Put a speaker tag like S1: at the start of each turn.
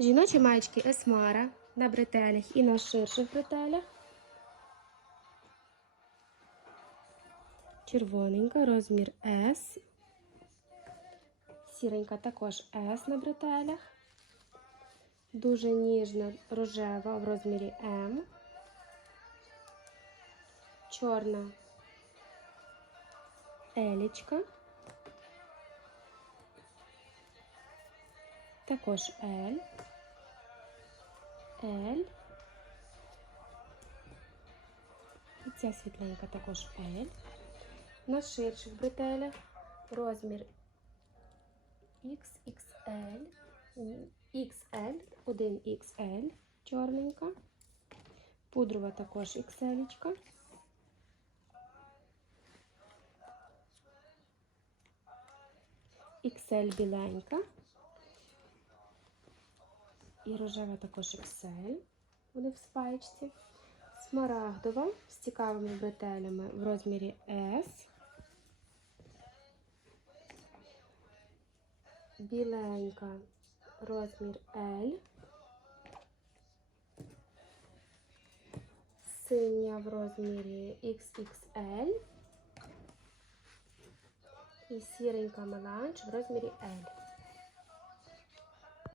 S1: Жіночі маєчки Есмара на бретелях і на ширших бретелях. Червоненька, розмір S. Сіренька також S на бретелях. Дуже ніжна рожева в розмірі М. Чорна елічка. Також L. L. І ця світленька також L. На ширших бретелях розмір XXL, XL, 1XL, чорненька. Пудрова також XL. -ечка. XL біленька. І рожева також XL. Вони в спаєчці. Смарагдова з цікавими бретелями в розмірі S. Біленька розмір L. Синя в розмірі XXL. І сіренька меланж в розмірі L.